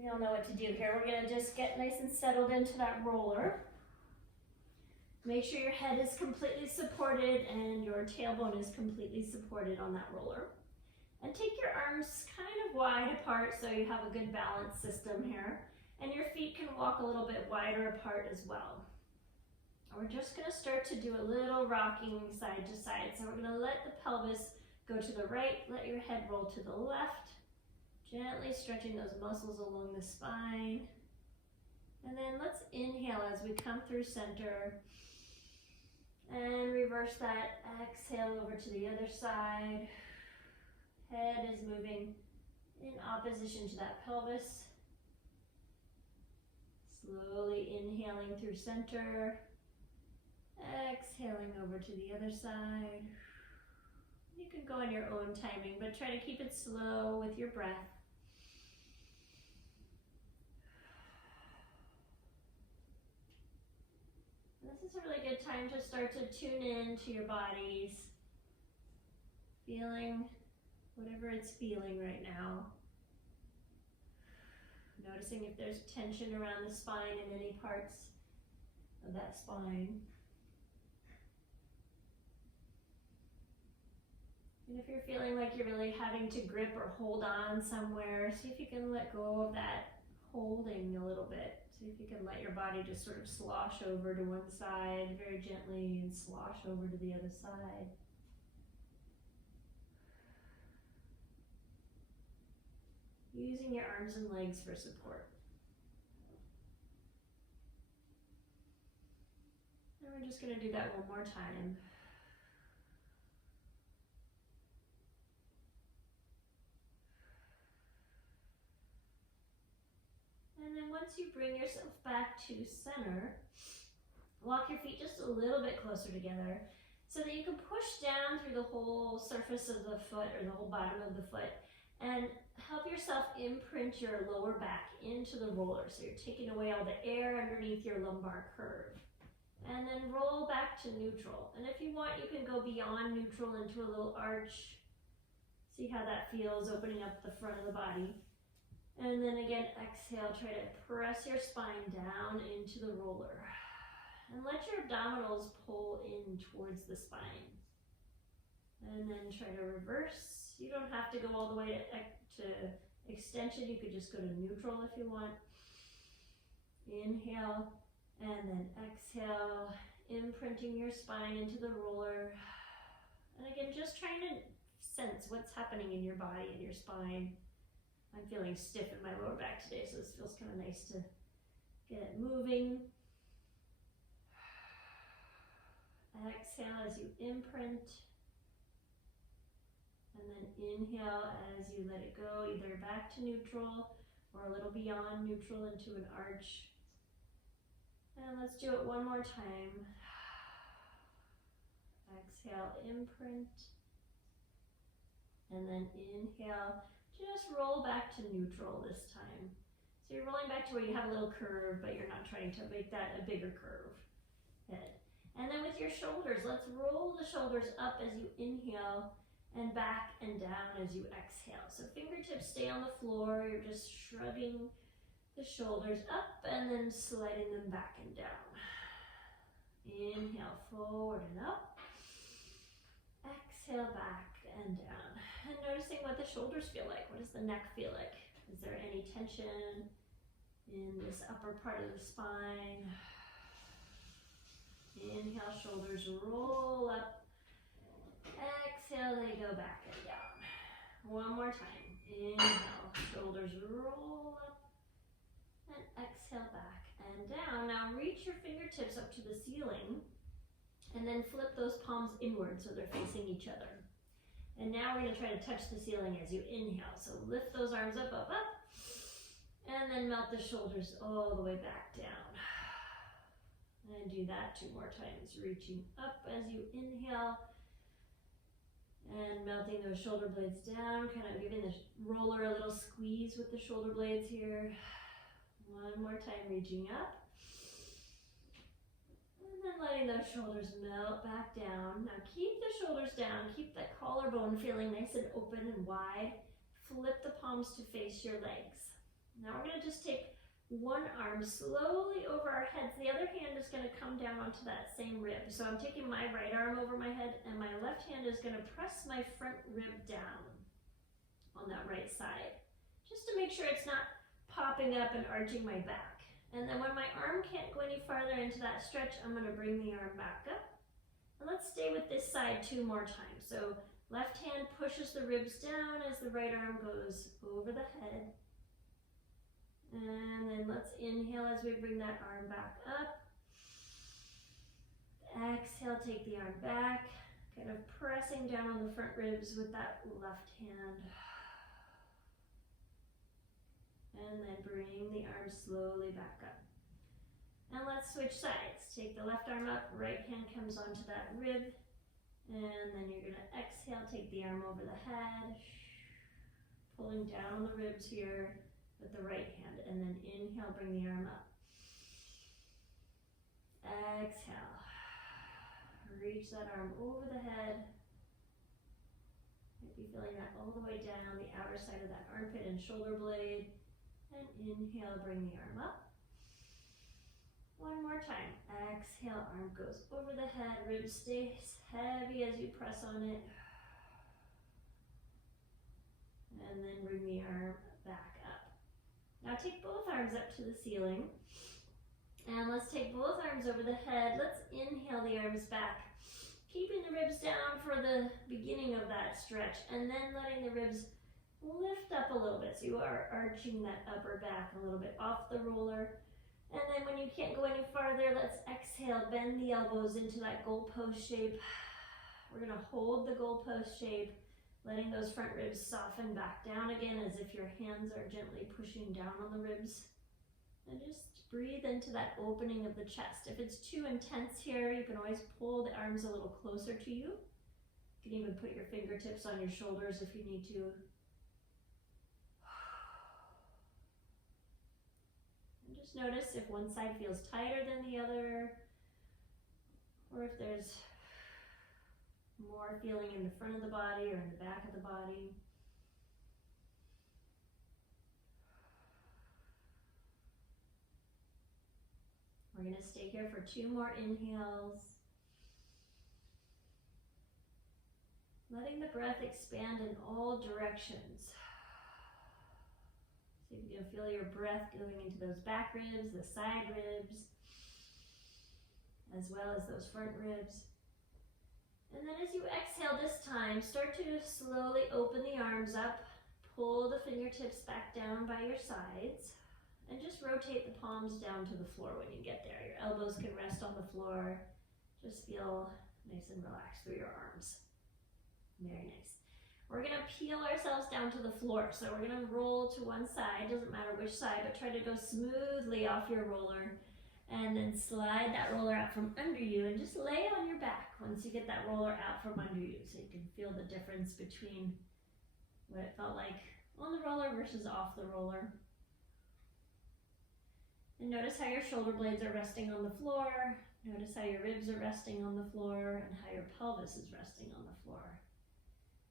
We all know what to do here. We're gonna just get nice and settled into that roller. Make sure your head is completely supported and your tailbone is completely supported on that roller. And take your arms kind of wide apart so you have a good balance system here. And your feet can walk a little bit wider apart as well. We're just gonna start to do a little rocking side to side. So we're gonna let the pelvis go to the right, let your head roll to the left, gently stretching those muscles along the spine. And then let's inhale as we come through center. And reverse that, exhale over to the other side. Head is moving in opposition to that pelvis. Slowly inhaling through center. Exhaling over to the other side. You can go on your own timing, but try to keep it slow with your breath. This is a really good time to start to tune in to your bodies, feeling whatever it's feeling right now. Noticing if there's tension around the spine in any parts of that spine. And if you're feeling like you're really having to grip or hold on somewhere, see if you can let go of that holding a little bit. See if you can let your body just sort of slosh over to one side very gently and slosh over to the other side. Using your arms and legs for support. And we're just going to do that one more time. And then once you bring yourself back to center, walk your feet just a little bit closer together so that you can push down through the whole surface of the foot or the whole bottom of the foot and help yourself imprint your lower back into the roller. So you're taking away all the air underneath your lumbar curve. And then roll back to neutral. And if you want, you can go beyond neutral into a little arch. See how that feels, opening up the front of the body. And then again, exhale, try to press your spine down into the roller. And let your abdominals pull in towards the spine. And then try to reverse. You don't have to go all the way to extension. You could just go to neutral if you want. Inhale, and then exhale, imprinting your spine into the roller. And again, just trying to sense what's happening in your body and your spine. I'm feeling stiff in my lower back today, so this feels kind of nice to get it moving. Exhale as you imprint. And then inhale as you let it go, either back to neutral or a little beyond neutral into an arch. And let's do it one more time. Exhale, imprint. And then inhale. Just roll back to neutral this time. So you're rolling back to where you have a little curve, but you're not trying to make that a bigger curve. Head. And then with your shoulders, let's roll the shoulders up as you inhale and back and down as you exhale. So fingertips stay on the floor. You're just shrugging the shoulders up and then sliding them back and down. Inhale, forward and up. Exhale, back and down. And noticing what the shoulders feel like. What does the neck feel like? Is there any tension in this upper part of the spine? Inhale, shoulders roll up. Exhale, they go back and down. One more time. Inhale, shoulders roll up. And exhale, back and down. Now reach your fingertips up to the ceiling. And then flip those palms inward so they're facing each other. And now we're going to try to touch the ceiling as you inhale. So lift those arms up, up, up. And then melt the shoulders all the way back down. And do that 2 more times. Reaching up as you inhale. And melting those shoulder blades down. Kind of giving the roller a little squeeze with the shoulder blades here. One more time, reaching up. And then letting those shoulders melt back down. Now keep the shoulders down. Keep that collarbone feeling nice and open and wide. Flip the palms to face your legs. Now we're going to just take one arm slowly over our heads. The other hand is going to come down onto that same rib. So I'm taking my right arm over my head and my left hand is going to press my front rib down on that right side, just to make sure it's not popping up and arching my back. And then when my arm can't go any farther into that stretch, I'm going to bring the arm back up. And let's stay with this side 2 more times. So left hand pushes the ribs down as the right arm goes over the head. And then let's inhale as we bring that arm back up. Exhale, take the arm back, kind of pressing down on the front ribs with that left hand. And then bring the arm slowly back up. Now let's switch sides. Take the left arm up, right hand comes onto that rib. And then you're going to exhale, take the arm over the head, pulling down on the ribs here with the right hand, and then inhale, bring the arm up. Exhale, reach that arm over the head. Might be feeling that all the way down the outer side of that armpit and shoulder blade. And inhale, bring the arm up. One more time. Exhale, arm goes over the head, rib stays heavy as you press on it. And then bring the arm back up. Now take both arms up to the ceiling. And let's take both arms over the head. Let's inhale the arms back, keeping the ribs down for the beginning of that stretch, and then letting the ribs lift up a little bit. So you are arching that upper back a little bit off the roller. And then when you can't go any farther, let's exhale, bend the elbows into that goalpost shape. We're going to hold the goalpost shape, letting those front ribs soften back down again as if your hands are gently pushing down on the ribs. And just breathe into that opening of the chest. If it's too intense here, you can always pull the arms a little closer to you. You can even put your fingertips on your shoulders if you need to. And just notice if one side feels tighter than the other, or if there's more feeling in the front of the body or in the back of the body. We're going to stay here for 2 more inhales. Letting the breath expand in all directions. So you can feel your breath going into those back ribs, the side ribs, as well as those front ribs. And then as you exhale this time, start to slowly open the arms up, pull the fingertips back down by your sides, and just rotate the palms down to the floor when you get there. Your elbows can rest on the floor. Just feel nice and relaxed through your arms. Very nice. We're going to peel ourselves down to the floor. So we're going to roll to one side, doesn't matter which side, but try to go smoothly off your roller. And then slide that roller out from under you and just lay on your back once you get that roller out from under you, so you can feel the difference between what it felt like on the roller versus off the roller. And notice how your shoulder blades are resting on the floor. Notice how your ribs are resting on the floor and how your pelvis is resting on the floor.